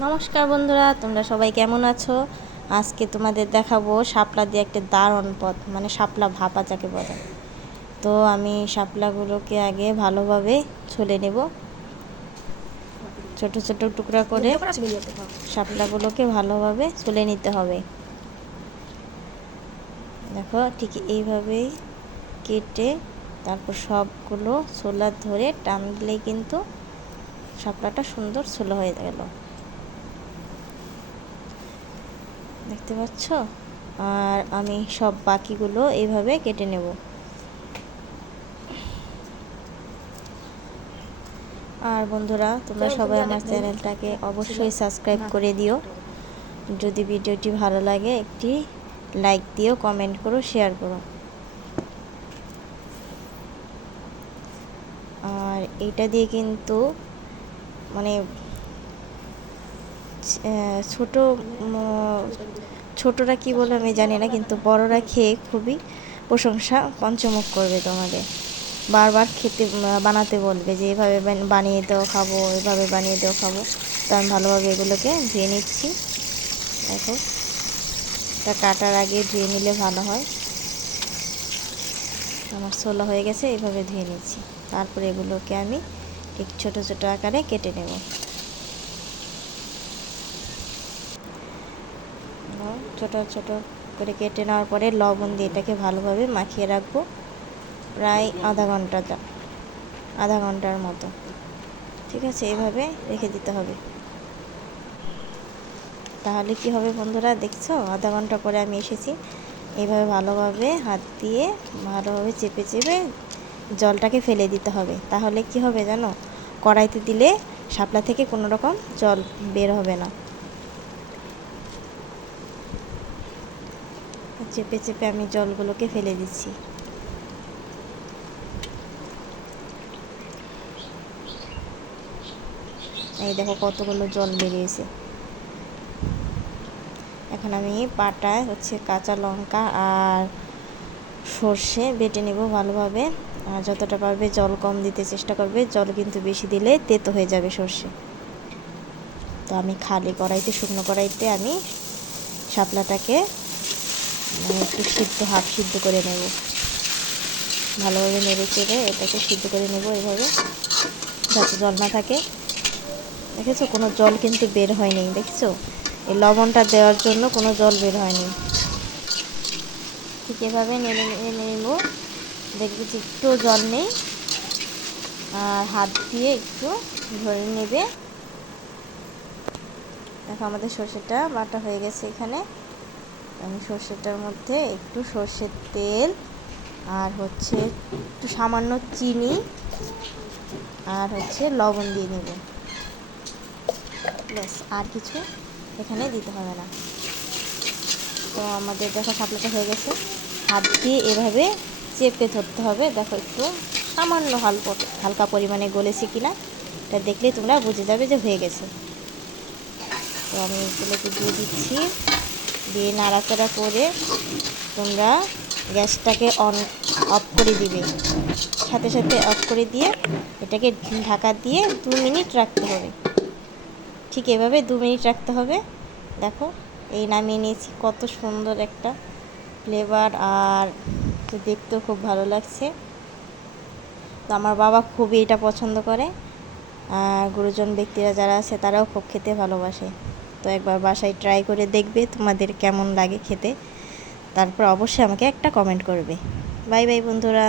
নমস্কার বন্ধুরা, তোমরা সবাই কেমন আছো? আজকে তোমাদের দেখাবো শাপলা দিয়ে একটা দারুণ পদ, মানে শাপলা ভাপা যাকে বলে। তো আমি শাপলাগুলোকে আগে ভালোভাবে ছুলে নেব, ছোট ছোট টুকরা করে শাপলাগুলোকে ভালোভাবে ছুলে নিতে হবে। দেখো, ঠিক এইভাবেই কেটে তারপর সবগুলো ছোলা ধরে টান দিলেই কিন্তু শাপলাটা সুন্দর ছোলা হয়ে গেল, দেখতে পাচ্ছ। আর আমি সব বাকিগুলো এইভাবে কেটে নেব। আর বন্ধুরা, তোমরা সবাই আমার চ্যানেলটাকে অবশ্যই সাবস্ক্রাইব করে দিও। যদি ভিডিওটি ভালো লাগে একটি লাইক দিও, কমেন্ট করো, শেয়ার করো। আর এইটা দিয়ে কিন্তু মানে ছোটরা কি বলে আমি জানি না, কিন্তু বড়রা খেয়ে খুবই প্রশংসা পঞ্চমুখ করবে তোমাদের। বারবার খেতে বানাতে বলবে যে এভাবে বানিয়ে দেওয়া খাবো, এভাবে বানিয়ে দেওয়া খাবো। তো আমি ভালোভাবে এগুলোকে ধুয়ে নিচ্ছি। দেখো, এটা কাটার আগে ধুয়ে নিলে ভালো হয়। আমার ছোলা হয়ে গেছে, এইভাবে ধুয়ে নিচ্ছি। তারপরে এগুলোকে আমি ঠিক ছোট ছোট আকারে কেটে নেব। ছোট ছোট করে কেটে নেওয়ার পরে লবণ দিয়ে এটাকে ভালোভাবে মাখিয়ে রাখবো প্রায় আধা ঘন্টার মতো। ঠিক আছে, এভাবে রেখে দিতে হবে। তাহলে কি হবে বন্ধুরা, দেখছো, আধা ঘন্টা পরে আমি এসেছি। এইভাবে ভালোভাবে হাত দিয়ে ভালোভাবে চেপে চেপে জলটাকে ফেলে দিতে হবে। তাহলে কি হবে জানো, কড়াইতে দিলে শাপলা থেকে কোনো রকম জল বের হবে না। চেপে চেপে আমি জলগুলোকে ফেলে দিচ্ছি। এই দেখো কতগুলো জল বেরিয়েছে। এখন আমি পাটায় কাঁচা লঙ্কা আর সর্ষে বেটে নেব ভালোভাবে। আর যতটা পারবে জল কম দিতে চেষ্টা করবে, জল কিন্তু বেশি দিলে তেতো হয়ে যাবে সর্ষে। তো আমি খালি কড়াইতে, শুকনো কড়াইতে আমি শাপলাটাকে একটু হাফ সিদ্ধ করে নেব। ভালোভাবে নেড়ে চেড়ে এটাকে সিদ্ধ করে নেব এভাবে, যাতে জল না থাকে। দেখেছো, কোনো জল কিন্তু বের হয়নি। দেখছো, এই লবণটা দেওয়ার জন্য কোনো জল বের হয়নি। ঠিক এভাবে নেড়ে নেব। দেখবে যে একটু জল নেই। আর হাত দিয়ে একটু ধরে নেবে। দেখো, আমাদের সর্ষেটা বাটা হয়ে গেছে। এখানে আমি সর্ষেটার মধ্যে একটু সর্ষের তেল আর একটু সামান্য চিনি আর লবণ দিয়ে নেব। ব্যাস, আর কিছু এখানে দিতে হবে না। তো আমাদের দেখো শাপলাটা হয়ে গেছে। হাত দিয়ে এভাবে চেপে ধরতে হবে। দেখো, একটু সামান্য হালকা পরিমাণে গলেছে কিনা এটা দেখলেই তোমরা বুঝে যাবে যে হয়ে গেছে। তো আমি এগুলোকে দিয়ে দিচ্ছি। দিয়ে নাড়াচাড়া করে তোমরা গ্যাসটাকে অফ করে দিবে। সাথে সাথে অফ করে দিয়ে এটাকে ঢাকা দিয়ে 2 মিনিট রাখতে হবে। ঠিক এভাবে 2 মিনিট রাখতে হবে। দেখো, এই নামিয়ে নিয়েছি। কত সুন্দর একটা ফ্লেভার, আর দেখতেও খুব ভালো লাগছে। তো আমার বাবা খুবই এটা পছন্দ করে। আর গুরুজন ব্যক্তিরা যারা আছে তারাও খুব খেতে ভালোবাসে। তো একবার বাসায় ট্রাই করে দেখবে তোমাদের কেমন লাগে খেতে। তারপর অবশ্যই আমাকে একটা কমেন্ট করবে। বাই বাই বন্ধুরা।